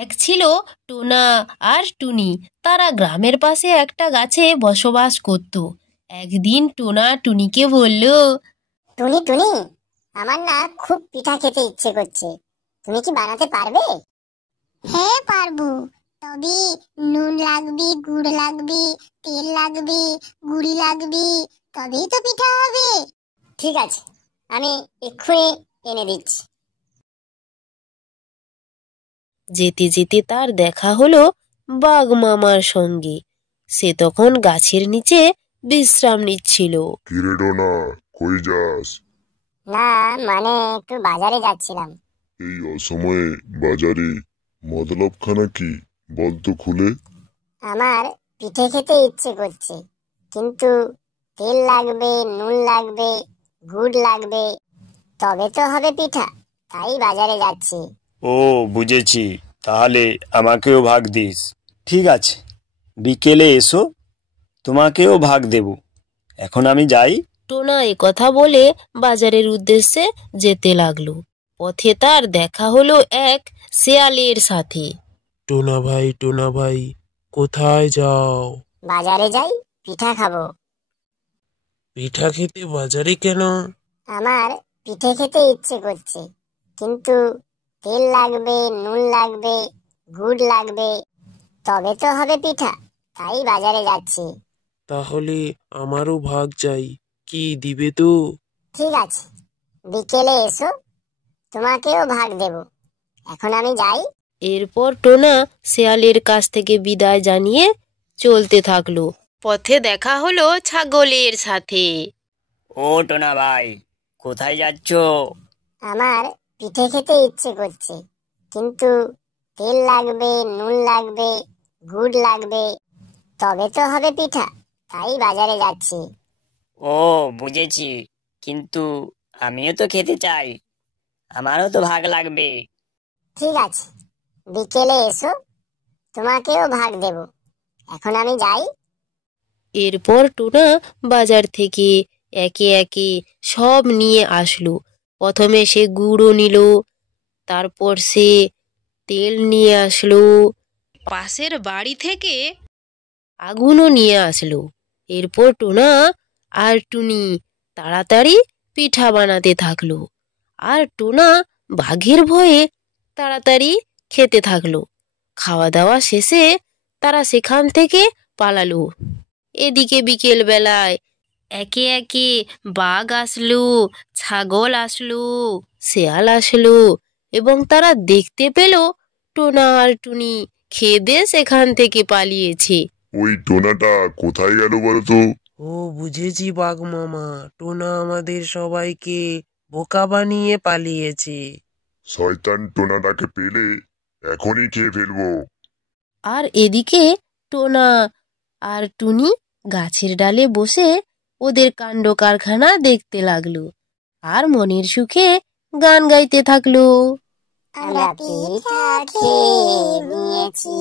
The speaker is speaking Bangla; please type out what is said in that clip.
এক ছিল টোনা আর টুনি। তারা গ্রামের পাশে একটা গাছে বসবাস করত। একদিন টোনা টুনিকে বলল, টুনি টুনি, আমার না খুব পিঠা খেতে ইচ্ছে করছে, তুমি কি বানাতে পারবে? হ্যাঁ পারবো, তবে নুন লাগবে, গুড় লাগবে, তেল লাগবে, গুড়ি লাগবে, তবেই তো পিঠা হবে। ঠিক আছে, আমি এক্ষুনি এনে দিচ্ছি। যেতে যেতে তার দেখা হলো বাঘ মামার সঙ্গে। সে তখন গাছের নিচে বিশ্রাম নিচ্ছিল। কিরে টোনা, কই যাস? না মানে একটু বাজারে যাচ্ছিলাম। এই অসময়ে বাজারে? মতলবখানা কি, বল তো খুলে। আমার পিঠে খেতে ইচ্ছে করছে, কিন্তু তেল লাগবে, নুন লাগবে, গুড় লাগবে, তবে তো হবে পিঠা, তাই বাজারে যাচ্ছি। ও বুঝেছি, তাহলে আমাকেও ভাগ দিস। ঠিক আছে, বিকেলে এসো, তোমাকেও ভাগ দেব। এখন আমি যাই। টোনা কথা বলে বাজারের উদ্দেশ্যে যেতে লাগলো। পথে তার দেখা হলো এক শেয়ালের সাথে। টোনা ভাই, কোথায় যাও? বাজারে যাই, পিঠা খাবো। পিঠা খেতে বাজারে কেন? আমার পিঠে খেতে ইচ্ছে করছে, কিন্তু তেল লাগবে, নুন লাগবে, গুড় লাগবে, তবে তো হবে পিঠা, তাই বাজারে যাচ্ছি। তাহলে আমারও ভাগ চাই, কি দিবে তো? ঠিক আছে, বিকেলে এসো, তোমাকেও ভাগ দেব। এখন আমি যাই। এরপর টোনা শেয়ালের কাছ থেকে বিদায় জানিয়ে চলতে থাকলো। পথে দেখা হলো ছাগলের সাথে। ও টোনা ভাই, কোথায় যাচ্ছ? আমার পিঠে খেতে ইচ্ছে করছে, কিন্তু তেল লাগবে, নুন লাগবে, গুড় লাগবে, তবে তো হবে পিঠা, তাই বাজারে যাচ্ছি। ও বুঝেছি, কিন্তু আমিও তো খেতে চাই, আমারও তো ভাগ লাগবে। ঠিক আছে, বিকেলে এসো, তোমাকেও ভাগ দেব। এখন আমি যাই। এরপর টোনা বাজার থেকে একে একে সব নিয়ে আসলো। প্রথমে সে গুড়ও নিল, তারপর সে তেল নিয়ে আসলো, পাশের বাড়ি থেকে আগুনও নিয়ে আসলো। এরপর টোনা আর টুনি তাড়াতাড়ি পিঠা বানাতে থাকলো, আর টোনা বাঘের ভয়ে তাড়াতাড়ি খেতে থাকলো। খাওয়া দাওয়া শেষে তারা সেখান থেকে পালালো। এদিকে বিকেল বেলায় একে একে বাঘ আসলো, ছাগল আসলো, শেয়াল আসলো, এবং তারা দেখতে পেল টোনা আর টুনি খেয়ে সেখান থেকে পালিয়েছে। ওই টোনাটা কোথায় গেল বলতো? ও বুঝেছি বাঘ মামা, টোনা আমাদের সবাইকে বোকা বানিয়ে পালিয়েছে। শয়তান টোনাটাকে পেলে এখনই খেয়ে ফেলবো। আর এদিকে টোনা আর টুনি গাছের ডালে বসে ওদের কাণ্ড কারখানা দেখতে লাগলো, আর মনের সুখে গান গাইতে থাকলো। আমরা পিঠা খেয়ে নিয়েছি।